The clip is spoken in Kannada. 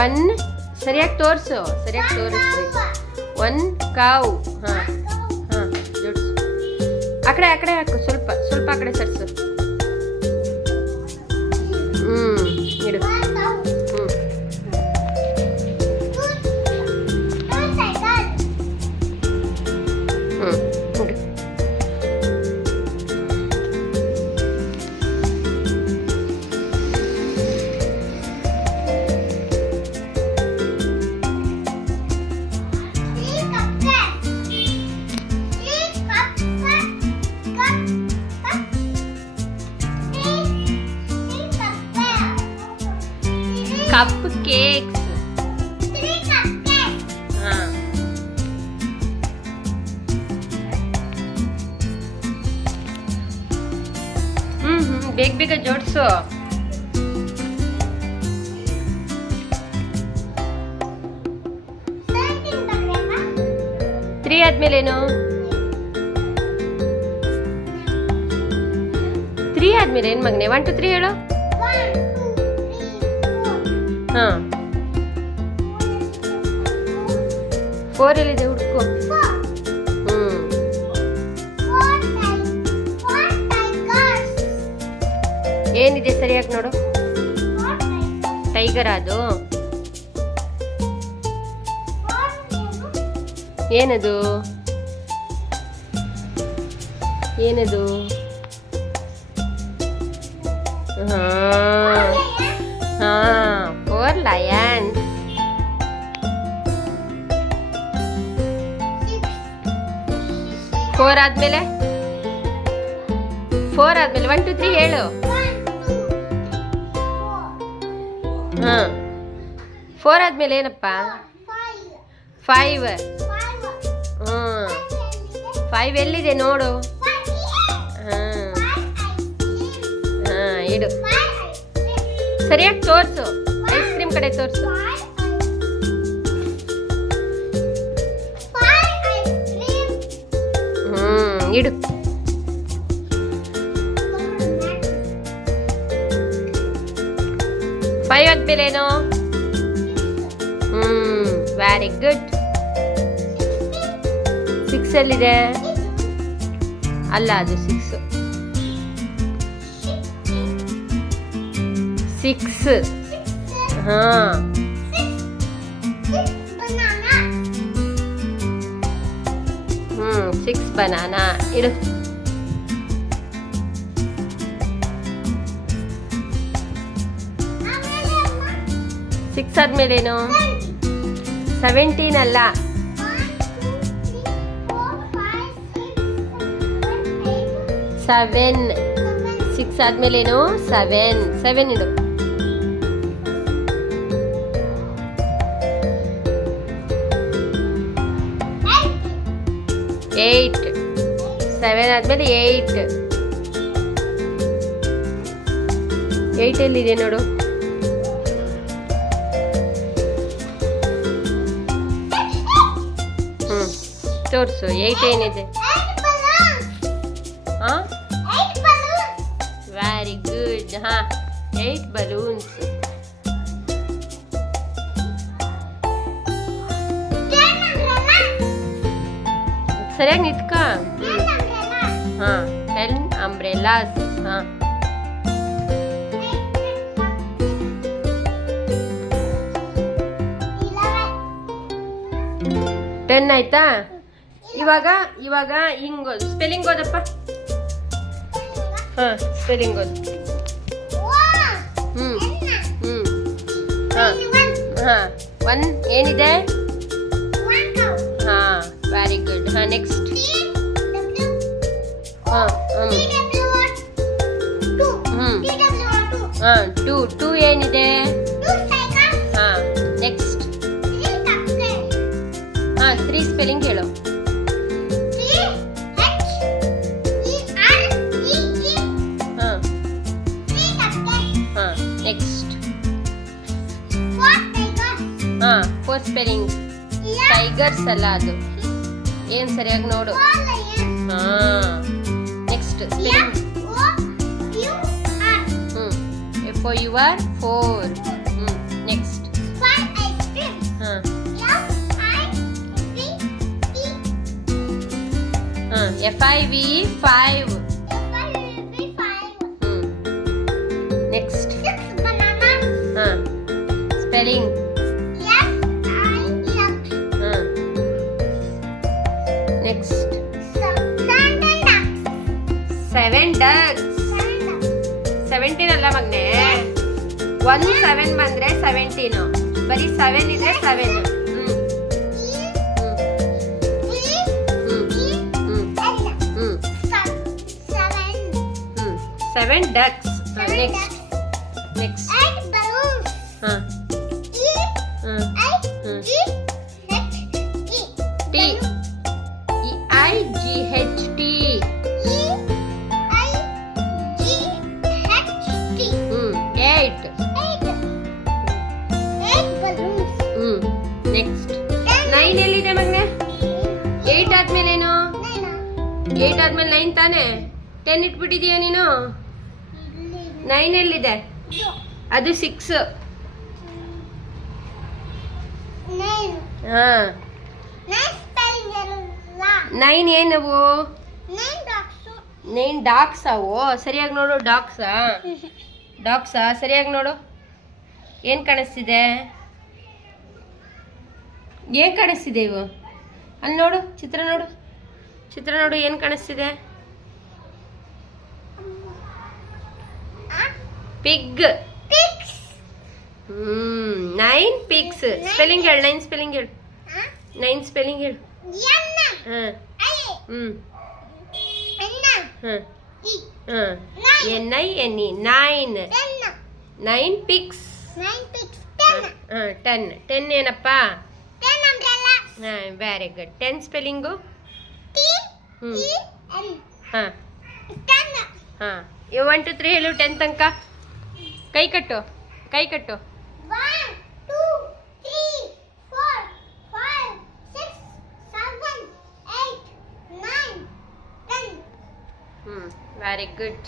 ಒನ್ ಸರಿಯಾಗಿ ತೋರಿಸು, ಸರಿಯಾಗಿ ತೋರಿಸ್ಬೇಕು. ಒನ್ ಕಾವ್. ಹಾಂ ಹಾಂ, ಜೋಡಿಸು. ಆ ಕಡೆ ಹಾಕು, ಸ್ವಲ್ಪ ಸ್ವಲ್ಪ ಆ ಕಡೆ ಸರ್ಸು. ಇಡು. Cup cakes. ಬೇಗ ಬೇಗ ಜೋಡಿಸು. ತ್ರೀ ಆದ್ಮೇಲೇನು? ತ್ರೀ ಆದ್ಮೇಲೆ ಏನ್ ಮಗನೆ? 1 2 3 ಹೇಳು. ಹಾ, 4 ಎಲ್ಲಿದೆ ಹುಡ್ಕೋ. ಏನಿದೆ ಸರಿಯಾಗಿ ನೋಡು. ಟೈಗರ್ ಅದು. ಏನದು? ಏನದು? ಹಾ ಹಾ, 4 ಲಯನ್ಸ್. ಫೋರ್ ಆದ್ಮೇಲೆ 1 2 3 ಹೇಳು. ಹಾ, 4 ಆದ್ಮೇಲೆ ಏನಪ್ಪ? 5. 5 ಎಲ್ಲಿದೆ ನೋಡು. ಹಾ ಹಾ, ಇಡು. ಸರಿಯಾಗಿ ತೋರ್ಸು. ಐಸ್ ಕ್ರೀಮ್ ಕಡೆ ತೋರ್ಸು. ಇಡು. ಫೈವ್ ಆದ್ಮೇಲೇನು? Very good. 6 ಎಲ್ಲಿದೆ? ಅಲ್ಲ, ಅದು 6. 6. ಹಾ, 6 ಬನಾನಾ. ಇಡು. 6 ಆದ್ಮೇಲೇನು? 17 ಅಲ್ಲ. 7. 6 ಆದ್ಮೇಲೇನು? 7 ಇಡು. 8. 7 ಆದ್ಮೇಲೆ 8. 8 ಎಲ್ಲಿದೆ ನೋಡು. ತೋರಿಸು. 8 ಏನಿದೆ? ಹಾ, ವೆರಿ ಗುಡ್. ಹಾ, 8 ಬಲೂನ್ಸ್. ಸರಿಯಾಗಿ ನಿತ್ಕ. ಹಾ, 10 ಅಂಬ್ರೆಲಾಸ್. ಹಾ, ಟೆನ್ ಆಯ್ತಾ? ಇವಾಗ ಹಿಂಗ್ ಸ್ಪೆಲ್ಲಿಂಗ್ ಓದಪ್ಪ. ಹಾ, ಸ್ಪೆಲ್ಲಿಂಗ್ ಓದು. ಹಾ, 1 ಏನಿದೆ? ಹಾ, ವೆರಿ ಗುಡ್. ಹಾ, ನೆಕ್ಸ್ಟ್. ಹಾ, 2 ಏನಿದೆ? ಹಾ, ನೆಕ್ಸ್ಟ್. ಹಾ, 3 ಸ್ಪೆಲ್ಲಿಂಗ್ ಹೇಳು. ಹಾ, ನೆಕ್ಸ್ಟ್. ಹಾ, 4 ಸ್ಪೆಲ್ಲಿಂಗ್. ಟೈಗರ್ಸ್ ಅಲ್ಲ ಅದು. ಏನ್ ಸರಿಯಾಗಿ ನೋಡು. ಹಾ, next spelling. FOUR 4. Next. FIV 5. Next. 6 bananas. Spelling. Next. 7 ducks. 17 ಅಲ್ಲ ಮಗ್ನೆ. 1 7 ಬಂದ್ರೆ 17. ಬರೀ 7 ಇದ್ರೆ 7. 7 ducks. Next. 8 balloons. T. EIGHT. 8. 8 balloons. Next. 9 ಎಲ್ಲಿದೆ ಮಗನೆ? 8 ಆದ್ಮೇಲೇನು? 8 ಆದ್ಮೇಲೆ 9 ತಾನೆ? 10 ಇಟ್ಬಿಟ್ಟಿದೀಯ ನೀನು? 9 ಎಲ್ಲಿದೆ? ಅದು 6. 9 ಏನವು? 9 ಡಾಕ್ಸ್ ಅವು. ಸರಿಯಾಗಿ ನೋಡು. ಡಾಕ್ಸಾ ಸರಿಯಾಗಿ ನೋಡು. ಏನ್ ಕಾಣಿಸ್ತಿದೆ? ಏನ್ ಕಾಣಿಸ್ತಿದೆ ಇವು? ಅಲ್ಲಿ ನೋಡು, ಚಿತ್ರ ನೋಡು ಏನ್ ಕಾಣಿಸ್ತಿದೆ? ಪಿಗ್. 9 pigs. ಸ್ಪೆಲ್ಲಿಂಗ್ ಹೇಳು. 9 ಸ್ಪೆಲ್ಲಿಂಗ್ ಹೇಳು. 9 ಸ್ಪೆಲ್ಲಿಂಗ್ ಹೇಳು. NINE 9. 9 pigs. 10 ಏನಪ್ಪ? Very good. 10 ಸ್ಪೆಲ್ಲಿಂಗು? ಇವು 1 2 3 ಹೇಳು 10 ತನಕ. ಕೈ ಕಟ್ಟು. 1 2 3 4 5 6 7 8 9 10. Very good.